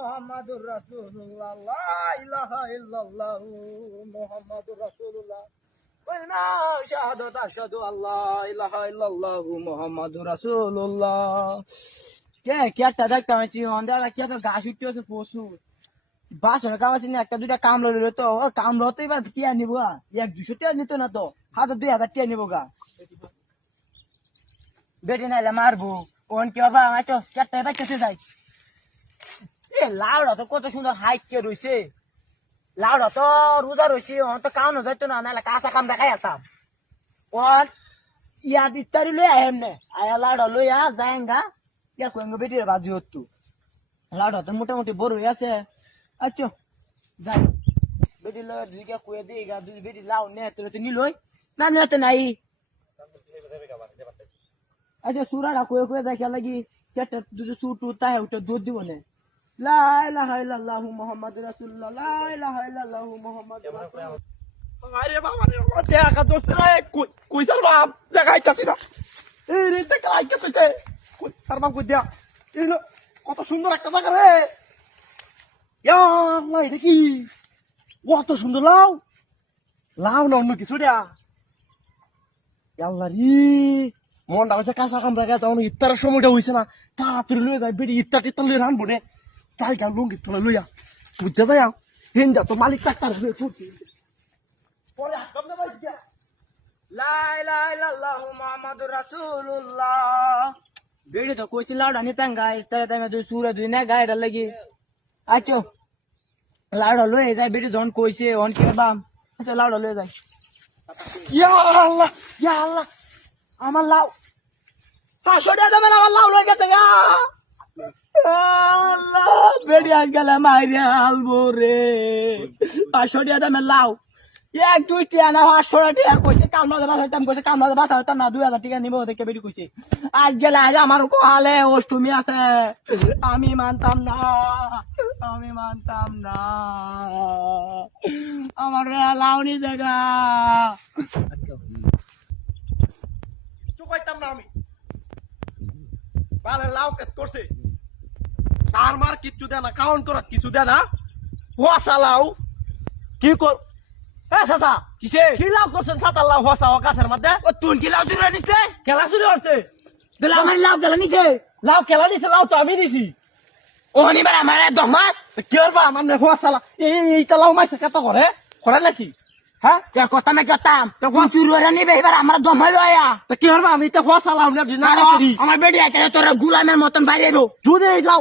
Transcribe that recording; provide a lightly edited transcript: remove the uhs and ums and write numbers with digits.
মুহাম্মাদুর রাসূলুল্লাহ লা ইলাহা ইল্লাল্লাহ মুহাম্মাদুর রাসূলুল্লাহ কইনা শাহাদাত আশহাদু আল্লা ইলাহা ইল্লাল্লাহ মুহাম্মাদুর রাসূলুল্লাহ কে কেটা দেখতে আছি অন্দালা কে তো গাছ উঠতে আছে প্রচুর বাসর কাম আছে না একটা দুইটা কাম লইলো তো কাম লতে এবার কি আনিব এক 200 টাকা নিত না তো 2000 টাকা নিব গা বেটি নাইলে মারবো কোন কি বাবা আছো কেটা বাইতেছে যাই এ লাউড়া তো কত সুন্দর হাইট কে রইছে লাউড়া তো রোজা রইছে অন তো কাম না যাইতো না নাইলে কাঁচা কাম দেখাই আসাম অন ইয়া দিতারি লই আহেম নে আয়া লাউড়া লই আ যায়ঙ্গা কে কোঙ্গ বেটির বাজি হতো লাউড়া তো মোটামুটি বড় হই আছে আচ্ছা যাই বেটি লই দুইটা কইয়া দেই গা দুই বেটি লাউ নে তো নিলই না নে তো নাই আচ্ছা সুরাটা কয়ে কয়ে দেখা লাগি কেটে দুটো সুট তাই ওটা দুধ দিব না লা ইলাহা ইল্লাল্লাহু মুহাম্মাদুর রাসূলুল্লাহ লা ইলাহা ইল্লাল্লাহু মুহাম্মাদুর রাসূলুল্লাহ আরে বাবা রে বাবা দেখা দোস্ত রে কই সারবা দেখাইতাছি না এই রে দেখাইতাছে কই সারবা কই দিয়া এই কত সুন্দর একটা জায়গা রে ইয়া আল্লাহ এটা কি কত সুন্দর লাউ লাউ না অন্য কিছু দিয়া আল্লাহ রে মনটা হচ্ছে কাঁচা কামড়া গেছে তখন ইফতারের সময়টা হয়েছে না তাড়াতাড়ি লয়ে যায় বেটি ইফতার টিফতার লয়ে রানবো রে চাই গান লুঙ্গি তোলা লইয়া বুঝতে যাই হেন যা তো মালিক টাক্তার পরে আটকাম না ভাই লা ইলাহা ইল্লাল্লাহু মুহাম্মাদুর রাসূলুল্লাহ বেটি তো কইছি লাউডা নিতাম গাই তারে তাই দুই সুরে দুই না গায়টা লাগি আচ্ছা লাউডা লয়ে যায় বেটি যখন কইছে অন কি বাম আচ্ছা লাউডা লয়ে যায় ইয়া আল্লাহ আমার লাউ হাসড়ে দেবে আমার লাউ লয়ে গেছে গা আল্লাহ বেড়ি আজ গেলে মাইরে আলবো রে হাসড়ে দেবে লাউ এক দুই টিয়া না 500 টাকা কইছে কামলা বাসাইতাম কইছে কামলা বাসাইতাম না 2000 টাকা নিব দেখে বেড়ি কইছে আজ গেলে আজ আমার কোহালে অষ্টমী আছে আমি মানতাম না আমার লাউনি জায়গা কইতাম না আমি বালে লাউ কেট করছে সার মার কিচ্ছু দেয় না কাউন্ট করার কিছু দেয় না হোসা লাউ কি কর এ সাসা কিসে কি লাউ করছেন সাতা লাউ হোসা ও গাছের মধ্যে ও তুই কি লাউ চুরি নিছে খেলা শুরু করছে দিলা আমার লাউ গেল নিছে লাউ খেলা নিছে লাউ তো আমি নিছি ও নিবার আমার 10 মাস কি করবা মানে হোসা এইটা লাউ মাইছে কত করে করে নাকি হ্যাঁ কথা না করতাম তখন চুরি করে নিবে এবার আমরা দমাই লয়া তো কি করবা আমি তো হোসা লাউ না আমার বেটি আইতে তোর গুলামের মতন বাইরে যদি লাউ